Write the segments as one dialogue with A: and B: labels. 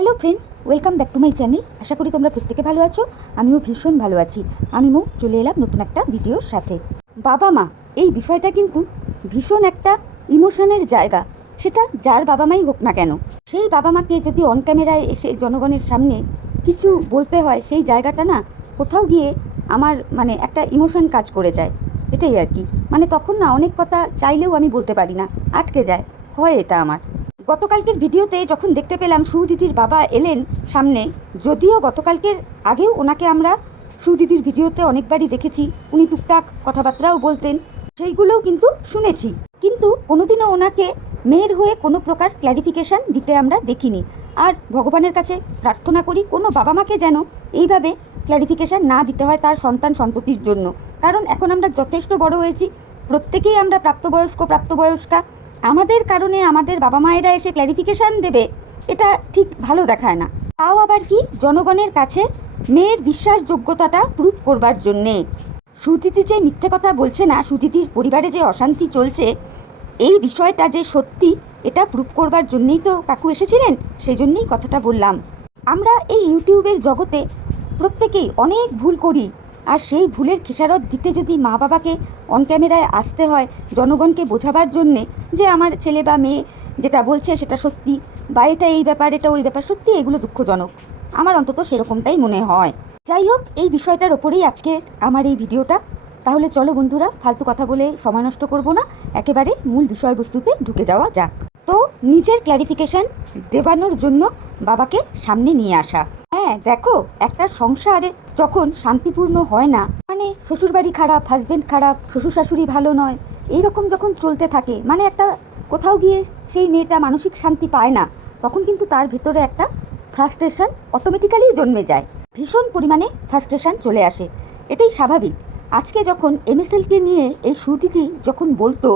A: Hello friends welcome back to my channel আশা করি তোমরা প্রত্যেকে ভালো আছো। আমিও ভীষণ ভালো আছি। আমি মু, চলে এলাম নতুন একটা ভিডিওর সাথে। বাবা মা, এই বিষয়টা কিন্তু ভীষণ একটা ইমোশনের জায়গা। সেটা যার বাবা মাই হোক না কেন। সেই বাবা মাকে যদি অন ক্যামেরায় এসে জনগণের সামনে কিছু বলতে হয়, সেই জায়গাটা না কোথাও গিয়ে আমার মানে একটা ইমোশন কাজ করে যায়। এটাই আর কি। মানে তখন না অনেক কথা চাইলেও আমি বলতে পারি না। আটকে যায়। হয় এটা আমার। গতকালকের ভিডিওতে যখন দেখতে পেলাম সুদিদির বাবা এলেন সামনে, যদিও গতকালকের আগেও ওনাকে আমরা সুদিদির ভিডিওতে অনেকবারই দেখেছি। উনি টুকটাক কথাবার্তাও বলতেন, সেইগুলোও কিন্তু শুনেছি। কিন্তু কোনোদিনও ওনাকে মেয়ের হয়ে কোনো প্রকার ক্ল্যারিফিকেশান দিতে আমরা দেখিনি। আর ভগবানের কাছে প্রার্থনা করি, কোনো বাবা মাকে যেন এইভাবে ক্ল্যারিফিকেশান না দিতে হয় তার সন্তান সন্ততির জন্য। কারণ এখন আমরা যথেষ্ট বড় হয়েছি, প্রত্যেকেই আমরা প্রাপ্তবয়স্ক, প্রাপ্তবয়স্কা আমাদের কারণে আমাদের বাবা মায়েরা এসে ক্ল্যারিফিকেশান দেবে, এটা ঠিক ভালো দেখায় না। তাও আবার কি? জনগণের কাছে মেয়ের বিশ্বাসযোগ্যতাটা প্রুভ করবার জন্যে। সুতিতি যে মিথ্যে কথা বলছে না, সুতিতির পরিবারে যে অশান্তি চলছে, এই বিষয়টা যে সত্যি, এটা প্রুভ করবার জন্যেই তো কাকু এসেছিলেন সেই জন্যেই কথাটা বললাম। আমরা এই ইউটিউবের জগতে প্রত্যেকেই অনেক ভুল করি আর সেই ভুলের খেসারত দিতে যদি মা বাবাকে অন ক্যামেরায় আসতে হয় জনগণকে বোঝাবার জন্যে যে আমার ছেলে বা মেয়ে যেটা বলছে সেটা সত্যি বা এটা এই ব্যাপার, এটা ওই ব্যাপার, সত্যি এগুলো দুঃখজনক। আমার অন্তত সেরকমটাই মনে হয়। যাই হোক, এই বিষয়টার ওপরেই আজকে আমার এই ভিডিওটা। তাহলে চলো বন্ধুরা, ফালতু কথা বলে সময় নষ্ট করব না। একেবারে মূল বিষয়বস্তুতে ঢুকে যাওয়া যাক। তো নিজের ক্ল্যারিফিকেশন দেবানোর জন্য বাবাকে সামনে নিয়ে আসা। হ্যাঁ দেখো, একটা সংসারে যখন শান্তিপূর্ণ হয় না মানে শ্বশুরবাড়ি খারাপ হাজব্যান্ড খারাপ শ্বশুর শাশুড়ি ভালো নয়, এইরকম যখন চলতে থাকে মানে একটা কোথাও গিয়ে সেই মেয়েটা মানসিক শান্তি পায় না, তখন কিন্তু তার ভিতরে একটা ফ্রাস্ট্রেশন অটোমেটিক্যালি জন্মে যায়। ভীষণ পরিমাণে ফ্রাস্ট্রেশন চলে আসে। এটাই স্বাভাবিক। আজকে যখন এমএসএলকে নিয়ে এই সুদিদি যখন বলতো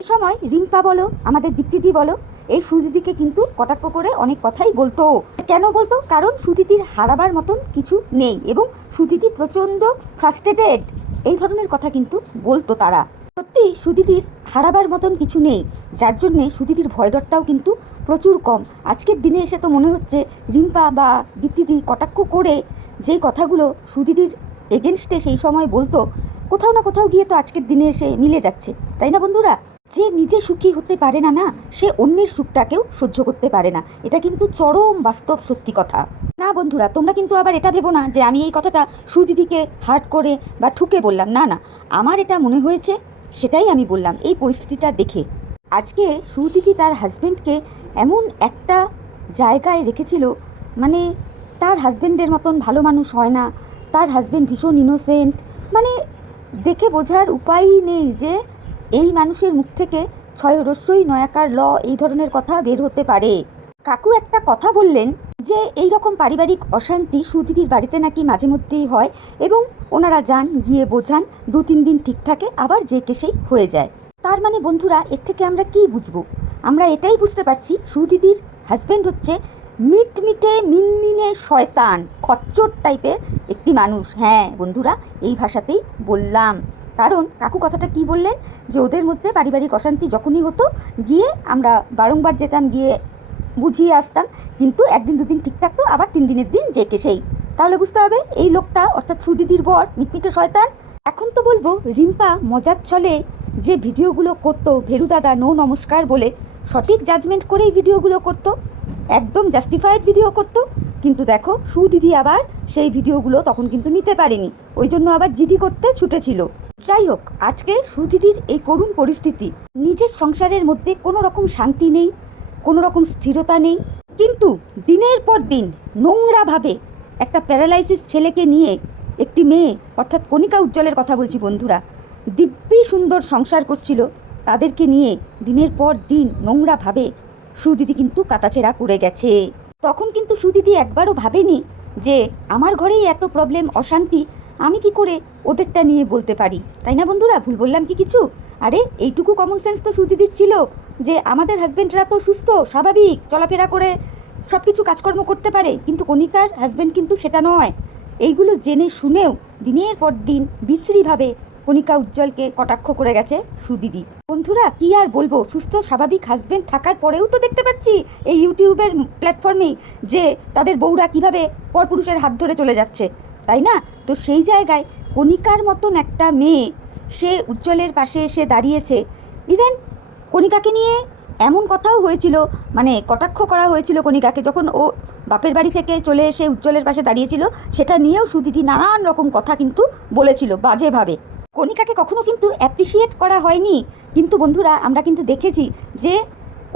A: এই সময় রিম্পা বলো, আমাদের দীপ্তিদি বলো এই সুদিদিকে কিন্তু কটাক্ষ করে অনেক কথাই বলতো। কেন বলতো? কারণ সুদিদির হারাবার মতন কিছু নেই এবং সুদিদি প্রচণ্ড ফ্রাস্ট্রেটেড এই ধরনের কথা কিন্তু বলতো তারা। সত্যি সুদিদির হারাবার মতন কিছু নেই। যার জন্যে সুদিদির ভয়ডরটাও কিন্তু প্রচুর কম। আজকের দিনে এসে তো মনে হচ্ছে রিম্পা বা দীপ্তিদি কটাক্ষ করে যেই কথাগুলো সুদিদির এগেনস্টে সেই সময় বলতো, কোথাও না কোথাও গিয়ে তো আজকের দিনে এসে মিলে যাচ্ছে। তাই না বন্ধুরা? যে নিজে সুখী হতে পারে না না, সে অন্যের সুখটাকেও সহ্য করতে পারে না। এটা কিন্তু চরম বাস্তব সত্যি কথা। না বন্ধুরা, তোমরা কিন্তু আবার এটা ভেবো না যে আমি এই কথাটা সুদিদিকে হার্ট করে বা ঠুকে বললাম। না না, আমার এটা মনে হয়েছে, সেটাই আমি বললাম এই পরিস্থিতিটা দেখে। আজকে সুদিদি তার হাজব্যান্ডকে এমন একটা জায়গায় রেখেছিল মানে তার হাজবেন্ডের মতন ভালো মানুষ হয় না, তার হাজবেন্ড ভীষণ ইনোসেন্ট মানে দেখে বোঝার উপায়ই নেই যে এই মানুষের মুখ থেকে ছয় রস্যই নয়াকার ল এই ধরনের কথা বের হতে পারে। কাকু একটা কথা বললেন যে, এই রকম পারিবারিক অশান্তি সুদিদির বাড়িতে নাকি মাঝে মধ্যেই হয় এবং ওনারা যান, গিয়ে বোঝান, দু তিন দিন ঠিক থাকে, আবার যে কেসেই হয়ে যায়। তার মানে বন্ধুরা, এর থেকে আমরা কি বুঝব? আমরা এটাই বুঝতে পারছি সুদিদির হাজব্যান্ড হচ্ছে মিটমিটে মিনমিনে শয়তান, খচ্চর টাইপের একটি মানুষ। হ্যাঁ বন্ধুরা, এই ভাষাতেই বললাম। কারণ কাকু কথাটা কি বললেন? যে ওদের মধ্যে পারিবারিক অশান্তি যখনই হতো, গিয়ে আমরা বারংবার যেতাম, গিয়ে বুঝিয়ে আসতাম, কিন্তু একদিন দুদিন ঠিক থাকতো, আবার তিন দিনের দিন যে সেই। তাহলে বুঝতে হবে, এই লোকটা অর্থাৎ সুদিদির বর, মিটমিটে শয়তান। এখন তো বলব, রিম্পা মজার ছলে যে ভিডিওগুলো করতো, ভেরু দাদা নো নমস্কার বলে, সঠিক জাজমেন্ট করেই ভিডিওগুলো করতো, একদম জাস্টিফাইড ভিডিও করতো, কিন্তু দেখো, সুদিদি আবার সেই ভিডিওগুলো তখন কিন্তু নিতে পারেনি। ওই জন্য আবার জিডি করতে ছুটেছিল। যাই হোক, আজকে সুদিদির এই করুণ পরিস্থিতি, নিজের সংসারের মধ্যে কোনো রকম শান্তি নেই, কোনো রকম স্থিরতা নেই, কিন্তু দিনের পর দিন নোংরাভাবে একটা প্যারালাইসিস ছেলেকে নিয়ে একটি মেয়ে, অর্থাৎ কণিকা উজ্জ্বলের কথা বলছি বন্ধুরা, দিব্যি সুন্দর সংসার করছিল, তাদেরকে নিয়ে দিনের পর দিন নোংরাভাবে সুদিদি কিন্তু কাটাছেড়া করে গেছে। তখন কিন্তু সুদিদি একবারও ভাবেনি যে আমার ঘরেই এত প্রবলেম অশান্তি আমি কি করে ওদেরটা নিয়ে বলতে পারি? তাই না বন্ধুরা? ভুল বললাম কি কিছু? আরে, এইটুকু কমন সেন্স তো সুদিদির ছিল যে আমাদের হাজব্যান্ডরা তো সুস্থ, স্বাভাবিক, চলাফেরা করে সব কিছু কাজকর্ম করতে পারে। কিন্তু কণিকার হাজব্যান্ড কিন্তু সেটা নয়। এইগুলো জেনে শুনেও দিনের পর দিন বিশ্রীভাবে কণিকা উজ্জ্বলকে কটাক্ষ করে গেছে সুদিদি বন্ধুরা, কি আর বলব? সুস্থ, স্বাভাবিক হাজবেন্ড থাকার পরেও তো দেখতে পাচ্ছি এই ইউটিউবের প্ল্যাটফর্মেই যে তাদের বউরা কীভাবে পরপুরুষের হাত ধরে চলে যাচ্ছে। তাই না? তো সেই জায়গায় কণিকার মতন একটা মেয়ে সে উজ্জ্বলের পাশে এসে দাঁড়িয়েছে। ইভেন কণিকাকে নিয়ে এমন কথাও হয়েছিল মানে কটাক্ষ করা হয়েছিল কণিকাকে যখন ও বাপের বাড়ি থেকে চলে এসে উজ্জ্বলের পাশে দাঁড়িয়েছিল, সেটা নিয়েও সুদিদি নানান রকম কথা কিন্তু বলেছিল বাজেভাবে। কণিকাকে কখনো কিন্তু অ্যাপ্রিসিয়েট করা হয়নি। কিন্তু বন্ধুরা, আমরা কিন্তু দেখেছি যে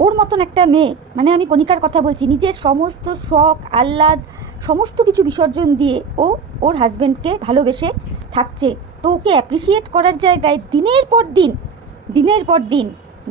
A: ওর মতন একটা মেয়ে মানে আমি কণিকার কথা বলছি, নিজের সমস্ত শখ, আহ্লাদ সমস্ত কিছু বিসর্জন দিয়ে ও ওর হাজব্যান্ডকে ভালোবেসে থাকছে। তো ওকে অ্যাপ্রিসিয়েট করার জায়গায় দিনের পর দিন, দিনের পর দিন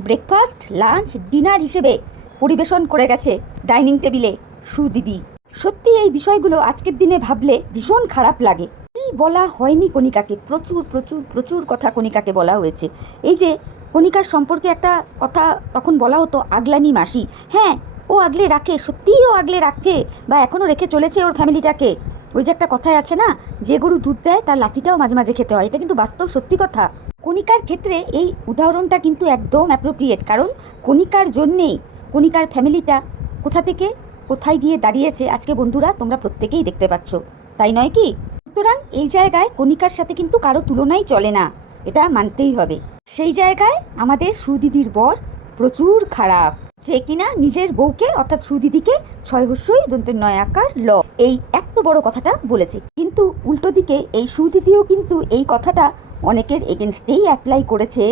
A: ব্রেকফাস্ট লাঞ্চ ডিনার হিসেবে পরিবেশন করে গেছে ডাইনিং টেবিলে সুদিদি সত্যি এই বিষয়গুলো আজকের দিনে ভাবলে ভীষণ খারাপ লাগে। কি বলা হয়নি কণিকাকে? প্রচুর প্রচুর প্রচুর কথা কণিকাকে বলা হয়েছে। এই যে কণিকার সম্পর্কে একটা কথা তখন বলা হতো, আগলানি মাসি। হ্যাঁ ও আগলে রাখে, সত্যিই ও আগলে রাখে বা এখনও রেখে চলেছে ওর ফ্যামিলিটাকে। ওই যে একটা কথায় আছে না, যে গরু দুধ দেয় তার লাঠিটাও মাঝে মাঝে খেতে হয়, এটা কিন্তু বাস্তব সত্যি কথা। কণিকার ক্ষেত্রে এই উদাহরণটা কিন্তু একদম অ্যাপ্রোপ্রিয়েট কারণ কণিকার জন্যেই, কণিকার ফ্যামিলিটা কোথা থেকে কোথায় গিয়ে দাঁড়িয়েছে আজকে বন্ধুরা তোমরা প্রত্যেকেই দেখতে পাচ্ছ। তাই নয় কি? সুতরাং এই জায়গায় কণিকার সাথে কিন্তু কারও তুলনাই চলে না, এটা মানতেই হবে। সেই জায়গায় আমাদের সুদিদির বর প্রচুর খারাপ। যে কিনা নিজের বউকে, অর্থাৎ সুদিদিকে, ছয় হস্যই দন্তের নয় আকার ল। এই এত বড় কথাটা বলেছে। কিন্তু উল্টো দিকে এই সুদিদিও কিন্তু এই কথাটা অনেকের এগেনস্টেই অ্যাপ্লাই করেছে।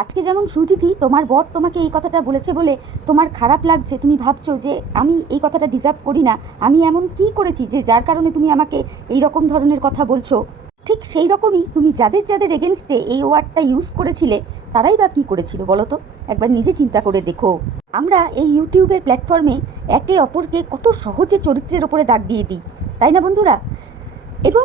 A: আজকে যেমন সুদিদি, তোমার বর তোমাকে এই কথাটা বলেছে বলে তোমার খারাপ লাগছে, তুমি ভাবছ যে আমি এই কথাটা ডিজার্ভ করি না, আমি এমন কি করেছি যে যার কারণে তুমি আমাকে এই রকম ধরনের কথা বলছো? ঠিক সেই রকমই তুমি যাদের যাদের এগেনস্টে এই ওয়ার্ডটা ইউজ করেছিলে, তারাই বা কী করেছিল বলো তো? একবার নিজে চিন্তা করে দেখো। আমরা এই ইউটিউবের প্ল্যাটফর্মে একে অপরকে কত সহজে চরিত্রের ওপরে দাগ দিয়ে দিই, তাই না বন্ধুরা? এবং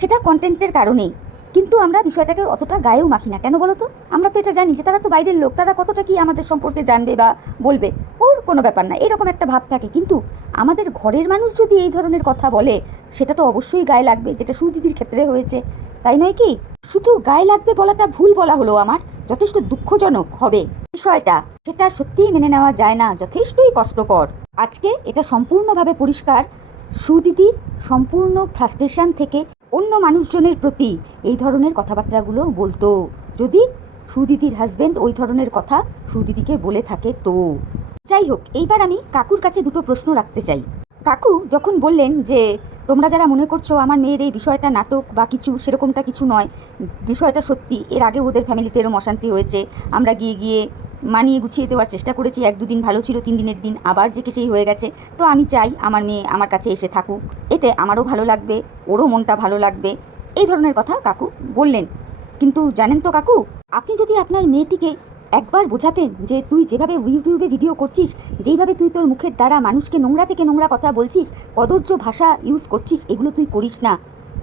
A: সেটা কন্টেন্টের কারণেই। কিন্তু আমরা বিষয়টাকে অতটা গায়েও মাখি না। কেন বলো তো? আমরা তো এটা জানি যে তারা তো বাইরের লোক, তারা কতটা কি আমাদের সম্পর্কে জানবে বা বলবে? ওর কোনো ব্যাপার না, এরকম একটা ভাব থাকে। কিন্তু আমাদের ঘরের মানুষ যদি এই ধরনের কথা বলে, সেটা তো অবশ্যই গায়ে লাগবে, যেটা সুদিদির ক্ষেত্রে হয়েছে। তাই নয় কি? শুধু গায়ে লাগবে বলাটা ভুল বলা হলো আমার, যথেষ্ট দুঃখজনক হবে। বিষয়টা সেটা সত্যিই মেনে নেওয়া যায় না, যথেষ্টই কষ্টকর। আজকে এটা সম্পূর্ণভাবে পরিষ্কার। সুদিদি সম্পূর্ণ ফ্রাস্ট্রেশন থেকে অন্য মানুষজনের প্রতি এই ধরনের কথাবার্তাগুলো বলতো। যদি সুদিদির হাজব্যান্ড ওই ধরনের কথা সুদিদিকে বলে থাকে তো। যাই হোক, এইবার আমি কাকুর কাছে দুটো প্রশ্ন রাখতে চাই। কাকু যখন বললেন যে তোমরা যারা মনে করছ আমার মেয়ের এই বিষয়টা নাটক বা কিছু, সেরকমটা কিছু নয়, বিষয়টা সত্যি। এর আগে ওদের ফ্যামিলিতে এরম অশান্তি হয়েছে। আমরা গিয়ে গিয়ে মানিয়ে গুছিয়ে দেওয়ার চেষ্টা করেছি। এক দুদিন ভালো ছিল, তিন দিনের দিন আবার যে সেই হয়ে গেছে। তো আমি চাই আমার মেয়ে আমার কাছে এসে থাকুক। এতে আমারও ভালো লাগবে, ওরও মনটা ভালো লাগবে। এই ধরনের কথা কাকু বললেন। কিন্তু জানেন তো কাকু, আপনি যদি আপনার মেয়েটিকে একবার বোঝাতেন যে তুই যেভাবে ইউটিউবে ভিডিও করছিস, যেইভাবে তুই তোর মুখের দ্বারা মানুষকে নোংরা থেকে নোংরা কথা বলছিস কদর্য ভাষা ইউজ করছিস, এগুলো তুই করিস না।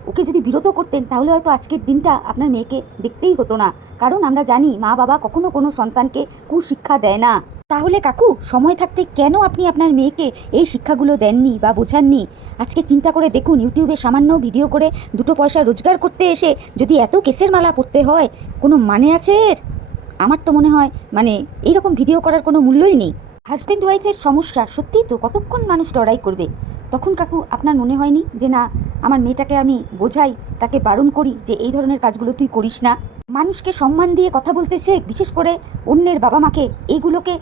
A: ওকে যদি বিরত করতেন, তাহলে হয়তো আজকের দিনটা আপনার মেয়েকে দেখতেই হতো না। কারণ আমরা জানি, মা বাবা কখনো কোনো সন্তানকে কুশিক্ষা দেয় না। তাহলে কাকু, সময় থাকতে কেন আপনি আপনার মেয়েকে এই শিক্ষাগুলো দেননি বা বোঝাননি? আজকে চিন্তা করে দেখুন ইউটিউবে সামান্য ভিডিও করে দুটো পয়সা রোজগার করতে এসে যদি এত কেসের মালা পড়তে হয়, কোনো মানে আছে এর? আমার তো মনে হয় মানে এইরকম ভিডিও করার কোনো মূল্যই নেই। হাজব্যান্ড ওয়াইফের সমস্যা, সত্যিই তো কতক্ষণ মানুষ লড়াই করবে? তখন কাকু, আপনার মনে হয়নি যে না, আমার মেয়েটাকে আমি বোঝাই, তাকে বারণ করি যে এই ধরনের কাজগুলো তুই করিস না? মানুষকে সম্মান দিয়ে কথা বলতে শেখ, বিশেষ করে অন্যের বাবা মাকে এইগুলোকে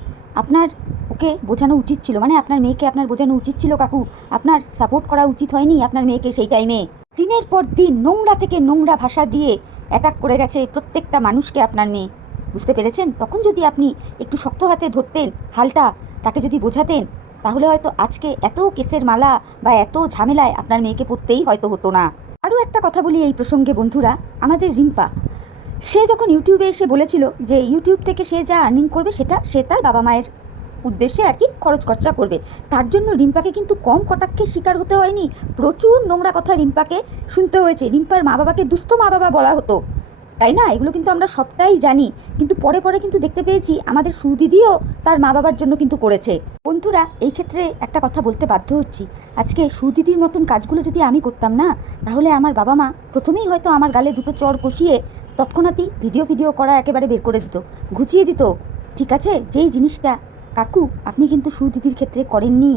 A: আপনার ওকে বোঝানো উচিত ছিল। মানে আপনার মেয়েকে আপনার বোঝানো উচিত ছিল কাকু, আপনার সাপোর্ট করা উচিত হয়নি আপনার মেয়েকে সেই টাইমে দিনের পর দিন নোংরা থেকে নোংরা ভাষা দিয়ে অ্যাটাক করে গেছে প্রত্যেকটা মানুষকে আপনার মেয়ে। বুঝতে পেরেছেন? তখন যদি আপনি একটু শক্ত হাতে ধরতেন হালটা, তাকে যদি বোঝাতেন, তাহলে হয়তো আজকে এত কেসের মালা বা এত ঝামেলায় আপনার মেয়েকে পড়তেই হয়তো হতো না। আরও একটা কথা বলি এই প্রসঙ্গে বন্ধুরা, আমাদের রিম্পা। সে যখন ইউটিউবে এসে বলেছিল যে ইউটিউব থেকে সে যা আর্নিং করবে সেটা সে তার বাবা মায়ের উদ্দেশ্যে আর কি খরচ খরচা করবে। তার জন্য রিম্পাকে কিন্তু কম কটাক্ষের শিকার হতে হয়নি। প্রচুর নোংরা কথা রিম্পাকে শুনতে হয়েছে। রিম্পার মা বাবাকে দুস্থ মা বাবা বলা হতো। তাই না? এগুলো কিন্তু আমরা সবটাই জানি। কিন্তু পরে পরে কিন্তু দেখতে পেয়েছি, আমাদের সুদিদিও তার মা বাবার জন্য কিন্তু করেছে। বন্ধুরা, এই ক্ষেত্রে একটা কথা বলতে বাধ্য হচ্ছি। আজকে সুদিদির মতন কাজগুলো যদি আমি করতাম না, তাহলে আমার বাবা মা প্রথমেই হয়তো আমার গালে দুটো চর কষিয়ে তৎক্ষণাৎই ভিডিও ভিডিও করা একেবারে বের করে দিত ঘুচিয়ে দিত। ঠিক আছে? যেই জিনিসটা, কাকু, আপনি কিন্তু সুদিদির ক্ষেত্রে করেননি।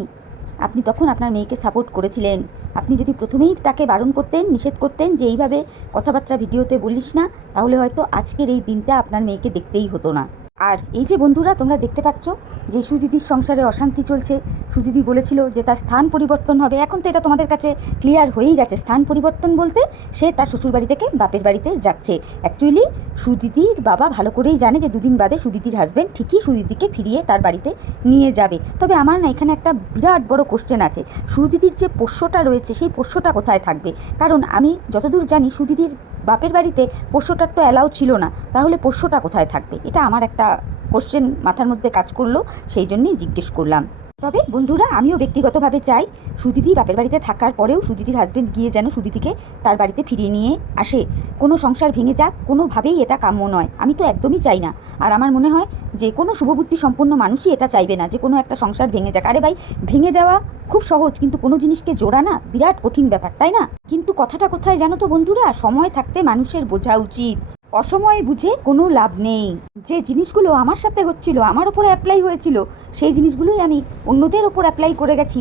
A: আপনি তখন আপনার মেয়েকে সাপোর্ট করেছিলেন। আপনি যদি প্রথমেই তাকে বারণ করতেন, নিষেধ করতেন যে এইভাবে কথাবার্তা ভিডিওতে বলিস না, তাহলে হয়তো আজকের এই দিনটা আপনার মেয়েকে দেখতেই হতো না। আর এই যে বন্ধুরা, তোমরা দেখতে পাচ্ছ যে সুদিদির সংসারে অশান্তি চলছে সুদিদি বলেছিল যে তার স্থান পরিবর্তন হবে। এখন তো এটা তোমাদের কাছে ক্লিয়ার হয়েই গেছে। স্থান পরিবর্তন বলতে সে তার শ্বশুরবাড়ি থেকে বাপের বাড়িতে যাচ্ছে। অ্যাকচুয়ালি সুদিদির বাবা ভালো করেই জানে যে দুদিন বাদে সুদিদির হাজব্যান্ড ঠিকই সুদিদিকে ফিরিয়ে তার বাড়িতে নিয়ে যাবে। তবে আমার না এখানে একটা বিরাট বড় কোশ্চেন আছে। সুদিদির যে পোষ্যটা রয়েছে, সেই পোষ্যটা কোথায় থাকবে? কারণ আমি যতদূর জানি সুদিদির বাপের বাড়িতে পোষ্যটার তো অ্যালাউ ছিল না। তাহলে পোষ্যটা কোথায় থাকবে? এটা আমার একটা কোশ্চেন মাথার মধ্যে কাজ করল, সেই জন্যই জিজ্ঞেস করলাম। তবে বন্ধুরা, আমিও ব্যক্তিগতভাবে চাই সুদিদি বাপের বাড়িতে থাকার পরেও সুদিদির হাজব্যান্ড গিয়ে যেন সুদিদিকে তার বাড়িতে ফিরিয়ে নিয়ে আসে। কোনো সংসার ভেঙে যাক, কোনোভাবেই এটা কাম্য নয়। আমি তো একদমই চাই না। আর আমার মনে হয় যে কোনো শুভবুদ্ধি সম্পন্ন মানুষই এটা চাইবে না, যে কোনো একটা সংসার ভেঙে যাক। আরে ভাই, ভেঙে দেওয়া খুব সহজ, কিন্তু কোনো জিনিসকে জোড়া না, বিরাট কঠিন ব্যাপার, তাই না? কিন্তু কথাটা কোথায় জানো তো বন্ধুরা? সময় থাকতে মানুষের বোঝা উচিত। অসময়ে বুঝে কোনো লাভ নেই। যে জিনিসগুলো আমার সাথে হচ্ছিল, আমার ওপরে অ্যাপ্লাই হয়েছিল, সেই জিনিসগুলোই আমি অন্যদের ওপর অ্যাপ্লাই করে গেছি।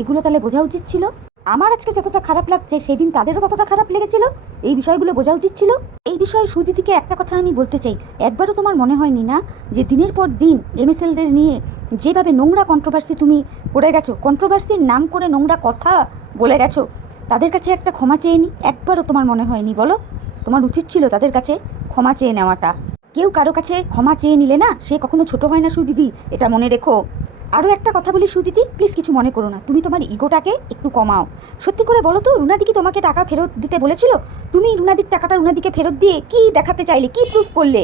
A: এগুলো তাহলে বোঝা উচিত ছিল? আমার আজকে যতটা খারাপ লাগছে, সেদিন তাদেরও ততটা খারাপ লেগেছিল? এই বিষয়গুলো বোঝা উচিত ছিল? এই বিষয়ে সুদিদিকে একটা কথা আমি বলতে চাই। একবারও তোমার মনে হয়নি না যে দিনের পর দিন এমএসএলদের নিয়ে যেভাবে নোংরা কন্ট্রোভার্সি তুমি করে গেছো কন্ট্রোভার্সির নাম করে নোংরা কথা বলে গেছো, তাদের কাছে একটা ক্ষমা চেয়ে নি? একবারও তোমার মনে হয়নি, বলো? তোমার উচিত ছিল তাদের কাছে ক্ষমা চেয়ে নেওয়াটা। কেউ কারও কাছে ক্ষমা চেয়ে নিলে না, সে কখনো ছোট হয় না সুদিদি, এটা মনে রেখো। আরও একটা কথা বলি সুদিদি প্লিজ কিছু মনে করো না। তুমি তোমার ইগোটাকে একটু কমাও। সত্যি করে বলো তো, রুনাদি কি তোমাকে টাকা ফেরত দিতে বলেছিল? তুমি রুনাদির টাকাটা রুনাদিকে ফেরত দিয়ে কি দেখাতে চাইলে, কি প্রুফ করলে?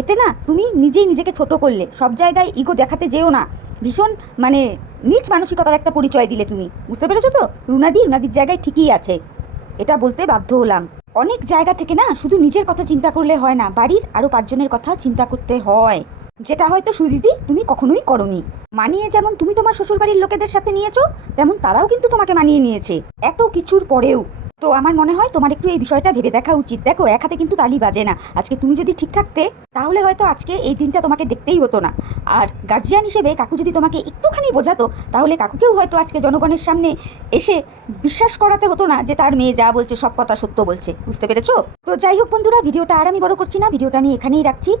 A: এতে না, তুমি নিজেই নিজেকে ছোট করলে। সব জায়গায় ইগো দেখাতে যেও না। ভীষণ মানে নিজ মানসিকতার একটা পরিচয় দিলে তুমি। বুঝতে পেরেছ তো? রুনাদি রুনাদির জায়গায় ঠিকই আছে। এটা বলতে বাধ্য হলাম। অনেক জায়গা থেকে না শুধু নিজের কথা চিন্তা করলে হয় না, বাড়ির আরও পাঁচজনের কথা চিন্তা করতে হয়। যেটা হয়তো সুদিদি তুমি কখনোই করনি। মানিয়ে যেমন তুমি তোমার শ্বশুরবাড়ির লোকেদের সাথে নিয়েছো, তেমন তারাও কিন্তু তোমাকে মানিয়ে নিয়েছে। এত কিছুর পরেও তো আমার মনে হয় তোমার একটু এই বিষয়টা ভেবে দেখা উচিত। দেখো, এক হাতে কিন্তু তালি বাজে না। আজকে তুমি যদি ঠিক থাকতে, তাহলে হয়তো আজকে এই দিনটা তোমাকে দেখতেই হতো না। আর গার্জিয়ান হিসেবে কাকু যদি তোমাকে একটুখানি বোঝাতো, তাহলে কাকুকেও হয়তো আজকে জনগণের সামনে এসে বিশ্বাস করাতে হতো না যে তার মেয়ে যা বলছে, সব কথা সত্য বলছে। বুঝতে পেরেছ? তো যাই হোক বন্ধুরা, ভিডিওটা আর আমি বড় করছি না। ভিডিওটা আমি এখানেই রাখছি।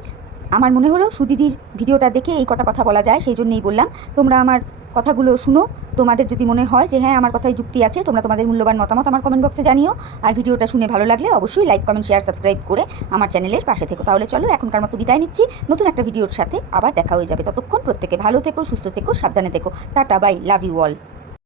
A: আমার মনে হলো সুদিদির ভিডিওটা দেখে এই কটা কথা বলা যায়, সেই জন্যই বললাম। তোমরা আমার কথাগুলো শুনো। তোমাদের যদি মনে হয় যে হ্যাঁ আমার কথায় যুক্তি আছে, তোমরা তোমাদের মূল্যবান মতামত আমার কমেন্ট বক্সে জানিও। আর ভিডিওটা শুনে ভালো লাগলে অবশ্যই লাইক কমেন্ট শেয়ার সাবস্ক্রাইব করে আমার চ্যানেলের পাশে থেকো। তাহলে চলো, এখনকার মতো বিদায় নিচ্ছি। নতুন একটা ভিডিওর সাথে আবার দেখা হয়ে যাবে। ততক্ষণ প্রত্যেকে ভালো থেকো, সুস্থ থেকো, সাবধানে থেকো। Tata bye love you all